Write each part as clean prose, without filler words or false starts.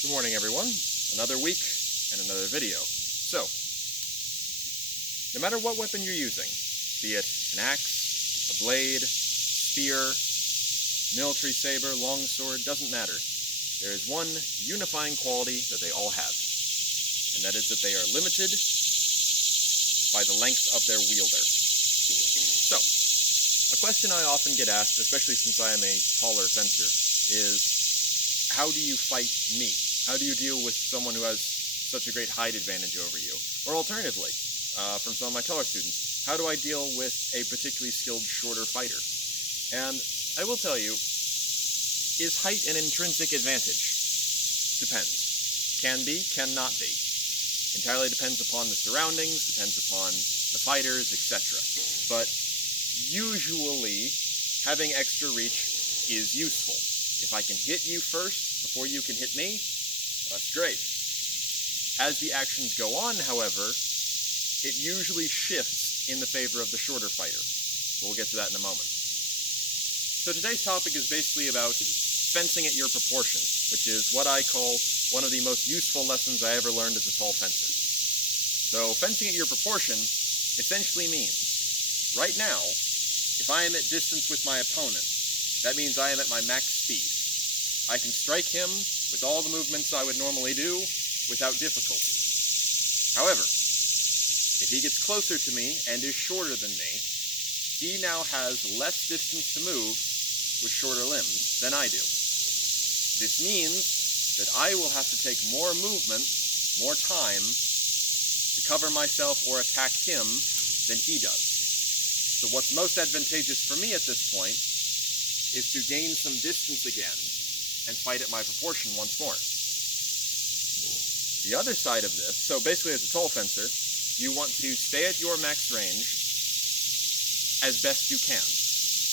Good morning, everyone. Another week and another video. So, no matter what weapon you're using, be it an axe, a blade, a spear, military saber, longsword, doesn't matter. There is one unifying quality that they all have, and that is that they are limited by the length of their wielder. So, a question I often get asked, especially since I am a taller fencer, is how do you fight me? How do you deal with someone who has such a great height advantage over you? Or alternatively, from some of my taller students, how do I deal with a particularly skilled shorter fighter? And I will tell you, is height an intrinsic advantage? Depends. Can be, cannot be. Entirely depends upon the surroundings, depends upon the fighters, etc. But usually, having extra reach is useful. If I can hit you first before you can hit me, that's great. As the actions go on, however, it usually shifts in the favor of the shorter fighter. We'll get to that in a moment. So today's topic is basically about fencing at your proportion, which is what I call one of the most useful lessons I ever learned as a tall fencer. So fencing at your proportion essentially means, right now, if I am at distance with my opponent, that means I am at my max speed. I can strike him with all the movements I would normally do without difficulty. However, if he gets closer to me and is shorter than me, he now has less distance to move with shorter limbs than I do. This means that I will have to take more movement, more time, to cover myself or attack him than he does. So what's most advantageous for me at this point is to gain some distance again and fight at my proportion once more. The other side of this, so basically as a tall fencer, you want to stay at your max range as best you can.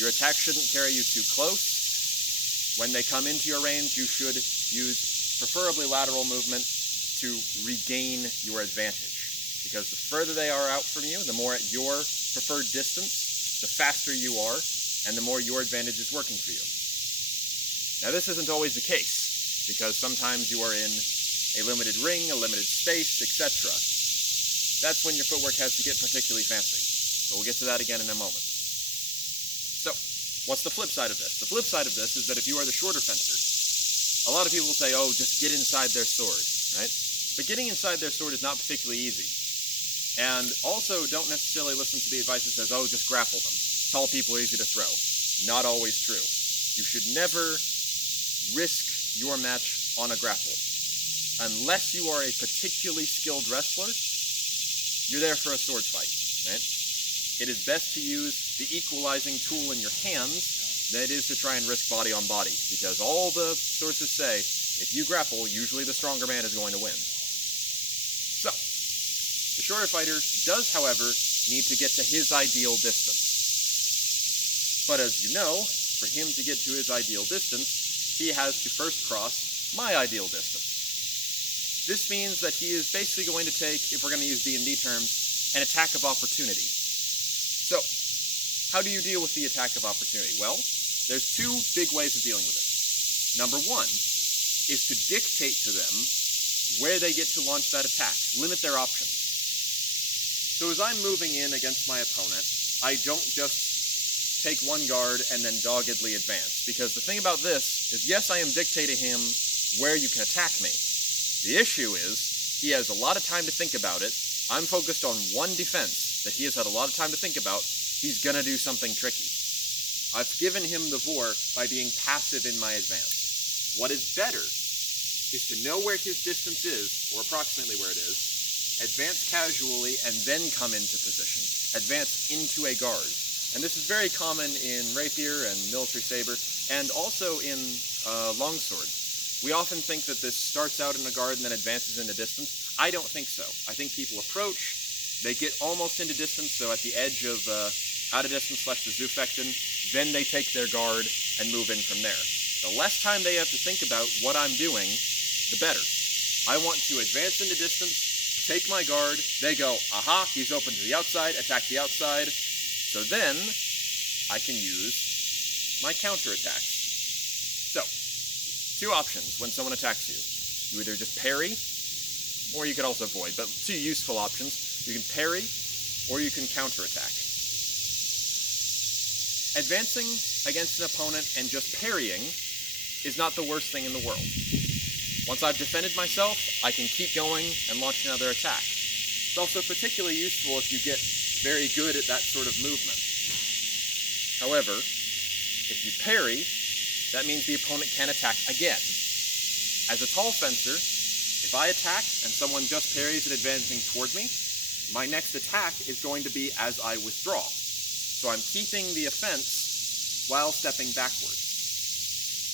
Your attack shouldn't carry you too close. When they come into your range, you should use preferably lateral movement to regain your advantage. Because the further they are out from you, the more at your preferred distance, the faster you are, and the more your advantage is working for you. Now this isn't always the case, because sometimes you are in a limited ring, a limited space, etc. That's when your footwork has to get particularly fancy. But we'll get to that again in a moment. So, what's the flip side of this? The flip side of this is that if you are the shorter fencer, a lot of people say, oh, just get inside their sword, right? But getting inside their sword is not particularly easy. And also, don't necessarily listen to the advice that says, oh, just grapple them. Tall people are easy to throw. Not always true. You should never risk your match on a grapple. Unless you are a particularly skilled wrestler, you're there for a sword fight, right? It is best to use the equalizing tool in your hands than it is to try and risk body on body, because all the sources say, if you grapple, usually the stronger man is going to win. So, the shorter fighter does, however, need to get to his ideal distance. But as you know, for him to get to his ideal distance, he has to first cross my ideal distance. This means that he is basically going to take, if we're going to use D&D terms, an attack of opportunity. So, how do you deal with the attack of opportunity? Well, there's two big ways of dealing with it. Number one is to dictate to them where they get to launch that attack, limit their options. So as I'm moving in against my opponent, I don't just take one guard and then doggedly advance. Because the thing about this is, yes, I am dictating him where you can attack me. The issue is, he has a lot of time to think about it. I'm focused on one defense that he has had a lot of time to think about. He's gonna do something tricky. I've given him the vor by being passive in my advance. What is better is to know where his distance is, or approximately where it is, advance casually, and then come into position. Advance into a guard. And this is very common in rapier and military saber, and also in longsword. We often think that this starts out in a guard and then advances into distance. I don't think so. I think people approach, they get almost into distance, so at the edge of out of distance / the Zufechten, then they take their guard and move in from there. The less time they have to think about what I'm doing, the better. I want to advance into distance, take my guard, they go, aha, he's open to the outside, attack the outside. So then, I can use my counterattacks. So, two options when someone attacks you. You either just parry, or you could also avoid, but two useful options. You can parry, or you can counterattack. Advancing against an opponent and just parrying is not the worst thing in the world. Once I've defended myself, I can keep going and launch another attack. It's also particularly useful if you get very good at that sort of movement. However, if you parry, that means the opponent can attack again. As a tall fencer, if I attack and someone just parries and advancing toward me, my next attack is going to be as I withdraw. So I'm keeping the offense while stepping backward.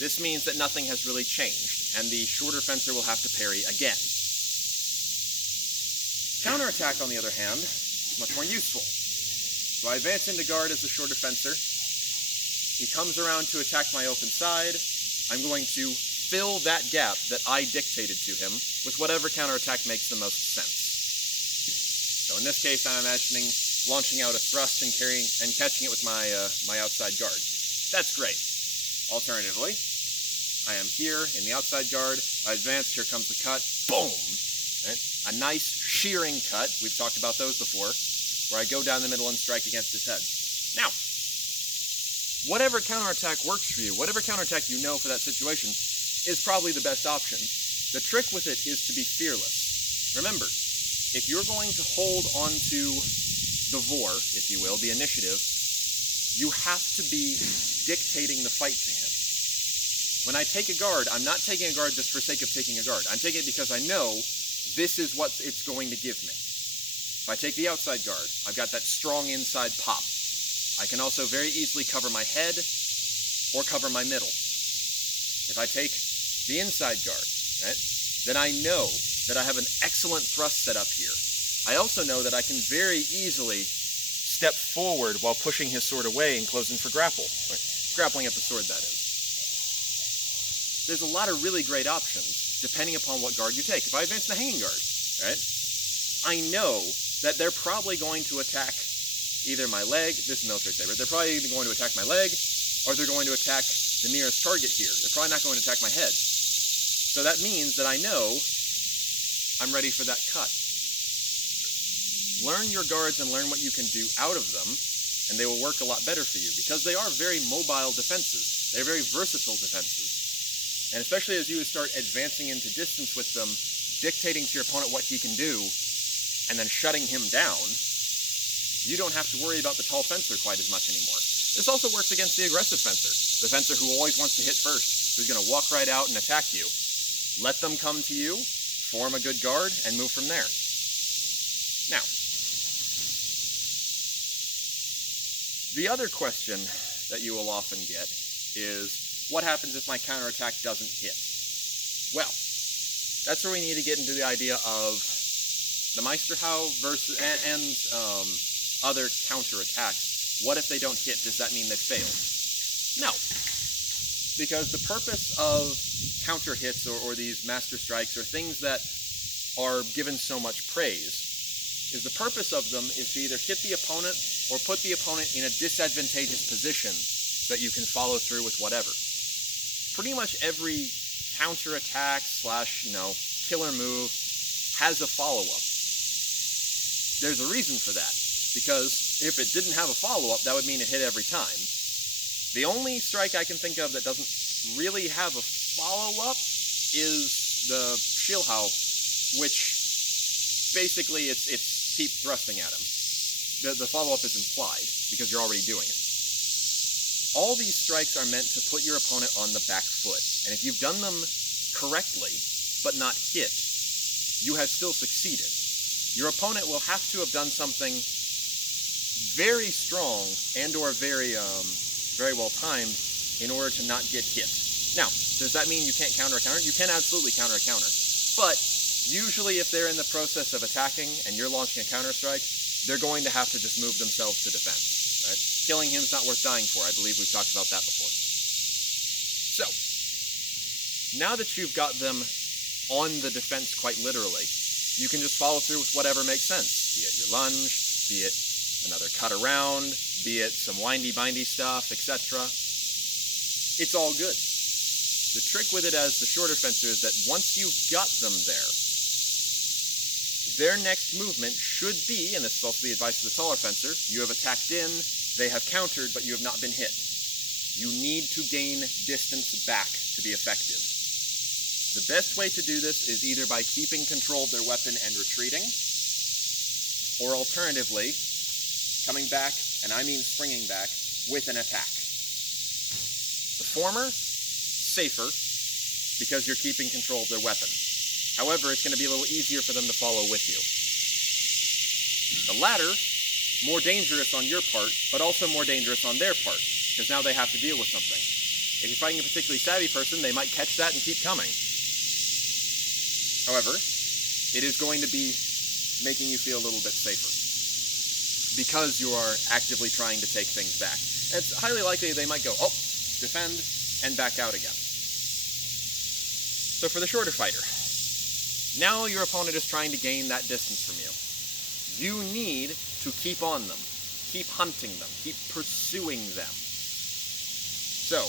This means that nothing has really changed, and the shorter fencer will have to parry again. Counterattack, on the other hand, is much more useful. So I advance into guard as the shorter fencer. He comes around to attack my open side. I'm going to fill that gap that I dictated to him with whatever counterattack makes the most sense. So in this case, I'm imagining launching out a thrust and catching it with my outside guard. That's great. Alternatively, I am here in the outside guard. I advance. Here comes the cut. Boom! Right? A nice shearing cut. We've talked about those before, where I go down the middle and strike against his head. Now, whatever counterattack works for you, whatever counterattack you know for that situation, is probably the best option. The trick with it is to be fearless. Remember, if you're going to hold onto the vor, if you will, the initiative, you have to be dictating the fight to him. When I take a guard, I'm not taking a guard just for sake of taking a guard. I'm taking it because I know this is what it's going to give me. If I take the outside guard, I've got that strong inside pop. I can also very easily cover my head or cover my middle. If I take the inside guard, right, then I know that I have an excellent thrust set up here. I also know that I can very easily step forward while pushing his sword away and closing for grapple. Right? Grappling at the sword, that is. There's a lot of really great options depending upon what guard you take. If I advance the hanging guard, right, I know that they're probably going to attack either my leg, this is military saber, they're probably either going to attack my leg, or they're going to attack the nearest target here. They're probably not going to attack my head. So that means that I know I'm ready for that cut. Learn your guards and learn what you can do out of them, and they will work a lot better for you, because they are very mobile defenses. They're very versatile defenses. And especially as you start advancing into distance with them, dictating to your opponent what he can do, and then shutting him down, you don't have to worry about the tall fencer quite as much anymore. This also works against the aggressive fencer, the fencer who always wants to hit first, who's going to walk right out and attack you. Let them come to you, form a good guard, and move from there. Now, the other question that you will often get is, what happens if my counterattack doesn't hit? Well, that's where we need to get into the idea of the Meisterhau versus and other counterattacks. What if they don't hit? Does that mean they failed? No, because the purpose of counter hits or these master strikes or things that are given so much praise is the purpose of them is to either hit the opponent or put the opponent in a disadvantageous position so that you can follow through with whatever. Pretty much every counterattack / killer move has a follow-up. There's a reason for that, because if it didn't have a follow-up, that would mean it hit every time. The only strike I can think of that doesn't really have a follow-up is the Schildhau, which basically it's keep thrusting at him. The follow-up is implied, because you're already doing it. All these strikes are meant to put your opponent on the back foot, and if you've done them correctly, but not hit, you have still succeeded. Your opponent will have to have done something very strong and or very well timed in order to not get hit. Now, does that mean you can't counter a counter? You can absolutely counter a counter. But usually if they're in the process of attacking and you're launching a counter strike, they're going to have to just move themselves to defense. Right? Killing him's not worth dying for. I believe we've talked about that before. So, now that you've got them on the defense quite literally, you can just follow through with whatever makes sense. Be it your lunge, be it another cut around, be it some windy-bindy stuff, etc. It's all good. The trick with it as the shorter fencer is that once you've got them there, their next movement should be, and this is also the advice of the taller fencer, you have attacked in, they have countered, but you have not been hit. You need to gain distance back to be effective. The best way to do this is either by keeping control of their weapon and retreating, or alternatively, coming back, and I mean springing back, with an attack. The former, safer, because you're keeping control of their weapon. However, it's going to be a little easier for them to follow with you. The latter, more dangerous on your part, but also more dangerous on their part, because now they have to deal with something. If you're fighting a particularly savvy person, they might catch that and keep coming. However, it is going to be making you feel a little bit safer, because you are actively trying to take things back. And it's highly likely they might go, oh, defend, and back out again. So for the shorter fighter, now your opponent is trying to gain that distance from you. You need to keep on them, keep hunting them, keep pursuing them. So,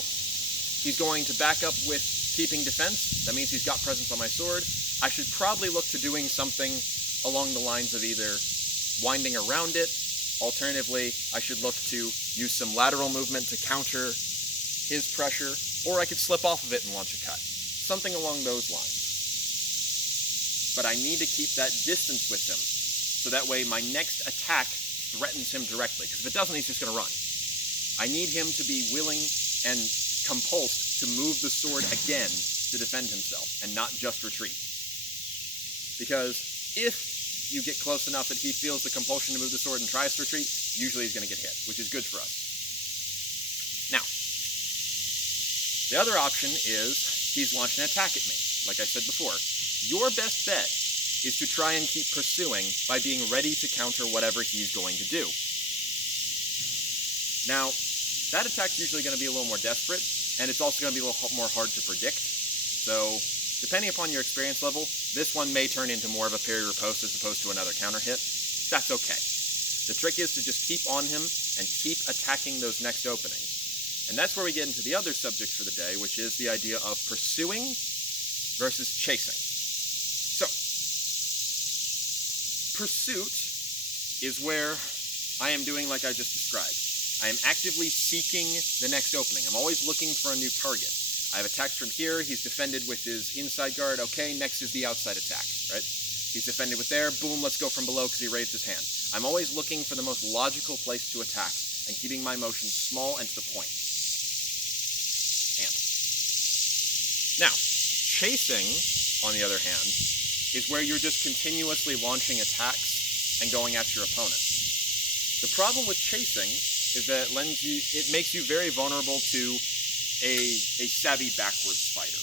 he's going to back up with keeping defense. That means he's got presence on my sword. I should probably look to doing something along the lines of either winding around it. Alternatively, I should look to use some lateral movement to counter his pressure, or I could slip off of it and launch a cut. Something along those lines. But I need to keep that distance with him, so that way my next attack threatens him directly, because if it doesn't, he's just going to run. I need him to be willing and compulsed to move the sword again to defend himself, and not just retreat. Because if you get close enough that he feels the compulsion to move the sword and tries to retreat, usually he's going to get hit, which is good for us. Now, the other option is he's launched an attack at me, like I said before. Your best bet is to try and keep pursuing by being ready to counter whatever he's going to do. Now, that attack's usually going to be a little more desperate, and it's also going to be a little more hard to predict. So, depending upon your experience level, this one may turn into more of a parry riposte as opposed to another counter hit. That's okay. The trick is to just keep on him and keep attacking those next openings. And that's where we get into the other subject for the day, which is the idea of pursuing versus chasing. So, pursuit is where I am doing like I just described. I am actively seeking the next opening. I'm always looking for a new target. I have attacked from here, he's defended with his inside guard, okay, next is the outside attack, right? He's defended with there, boom, let's go from below because he raised his hand. I'm always looking for the most logical place to attack and keeping my motion small and to the point. And now, chasing, on the other hand, is where you're just continuously launching attacks and going at your opponent. The problem with chasing is that it makes you very vulnerable to a savvy backwards fighter.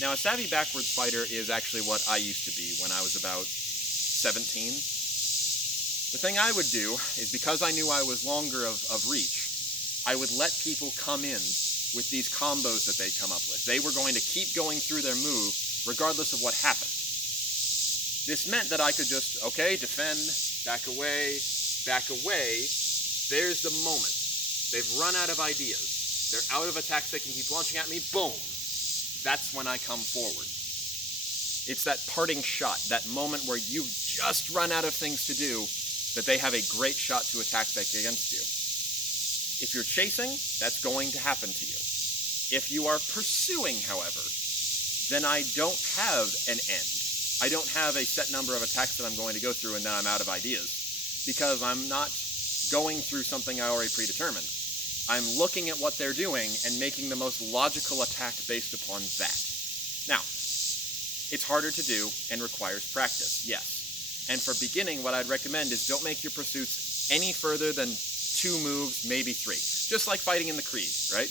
Now, a savvy backwards fighter is actually what I used to be when I was about 17. The thing I would do is, because I knew I was longer of reach, I would let people come in with these combos that they'd come up with. They were going to keep going through their move regardless of what happened. This meant that I could just, okay, defend, back away, there's the moment. They've run out of ideas. They're out of attacks they can keep launching at me, boom. That's when I come forward. It's that parting shot, that moment where you've just run out of things to do, that they have a great shot to attack back against you. If you're chasing, that's going to happen to you. If you are pursuing, however, then I don't have an end. I don't have a set number of attacks that I'm going to go through and then I'm out of ideas, because I'm not going through something I already predetermined. I'm looking at what they're doing and making the most logical attack based upon that. Now, it's harder to do and requires practice, yes. And for beginning, what I'd recommend is don't make your pursuits any further than 2 moves, maybe 3. Just like fighting in the Creed, right?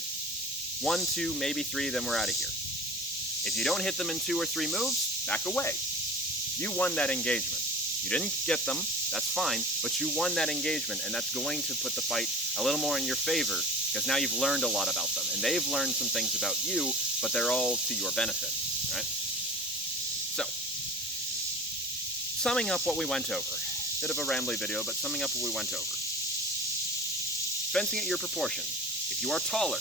1, 2, maybe 3, then we're out of here. If you don't hit them in 2 or 3 moves, back away. You won that engagement. You didn't get them, that's fine, but you won that engagement, and that's going to put the fight a little more in your favor, because now you've learned a lot about them, and they've learned some things about you, but they're all to your benefit, right? So, summing up what we went over, bit of a rambly video, but summing up what we went over. Fencing at your proportions. If you are taller,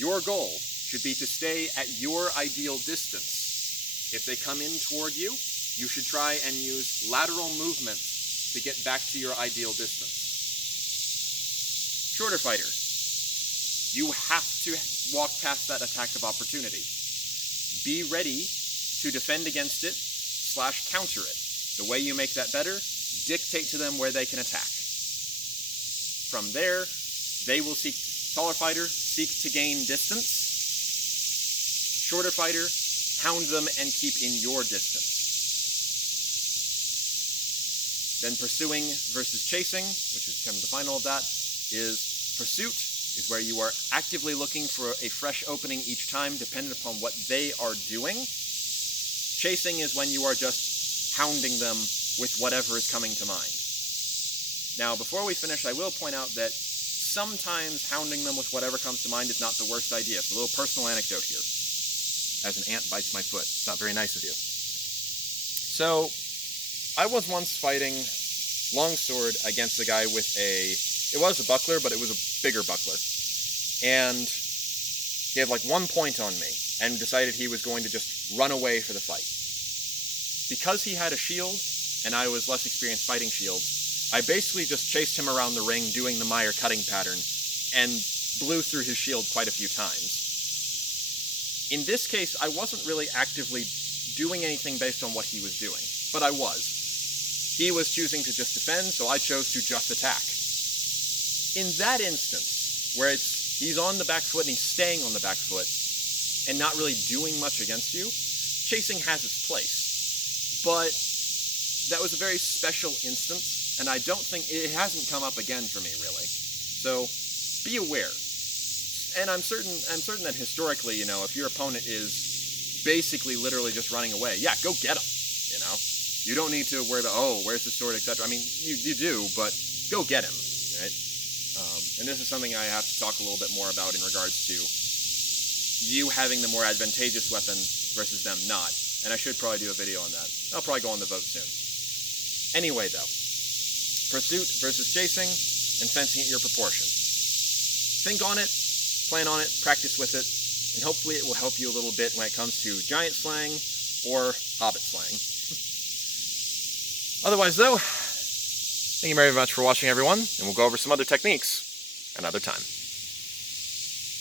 your goal should be to stay at your ideal distance. If they come in toward you, you should try and use lateral movements to get back to your ideal distance. Shorter fighter, you have to walk past that attack of opportunity. Be ready to defend against it / counter it. The way you make that better, dictate to them where they can attack. From there, they will seek, taller fighter, seek to gain distance. Shorter fighter, hound them and keep in your distance. Then pursuing versus chasing, which is kind of the final of that, is pursuit is where you are actively looking for a fresh opening each time, dependent upon what they are doing. Chasing is when you are just hounding them with whatever is coming to mind. Now, before we finish, I will point out that sometimes hounding them with whatever comes to mind is not the worst idea. It's a little personal anecdote here. As an ant bites my foot. It's not very nice of you. So, I was once fighting longsword against a guy with it was a buckler, but it was a bigger buckler. And he had like 1 point on me and decided he was going to just run away for the fight. Because he had a shield, and I was less experienced fighting shields, I basically just chased him around the ring doing the Meyer cutting pattern and blew through his shield quite a few times. In this case, I wasn't really actively doing anything based on what he was doing, but I was. He was choosing to just defend, so I chose to just attack. In that instance, where he's on the back foot and he's staying on the back foot and not really doing much against you, chasing has its place. But that was a very special instance, and I don't think it hasn't come up again for me, really. So be aware. And I'm certain that historically, if your opponent is basically literally just running away, yeah, go get him, You don't need to worry about, oh, where's the sword, etc. I mean, you do, but go get him, right? And this is something I have to talk a little bit more about in regards to you having the more advantageous weapon versus them not. And I should probably do a video on that. I'll probably go on the vote soon. Anyway, though, pursuit versus chasing, and fencing at your proportion. Think on it, plan on it, practice with it, and hopefully it will help you a little bit when it comes to giant slang or hobbit slang. Otherwise, though, thank you very much for watching, everyone, and we'll go over some other techniques another time.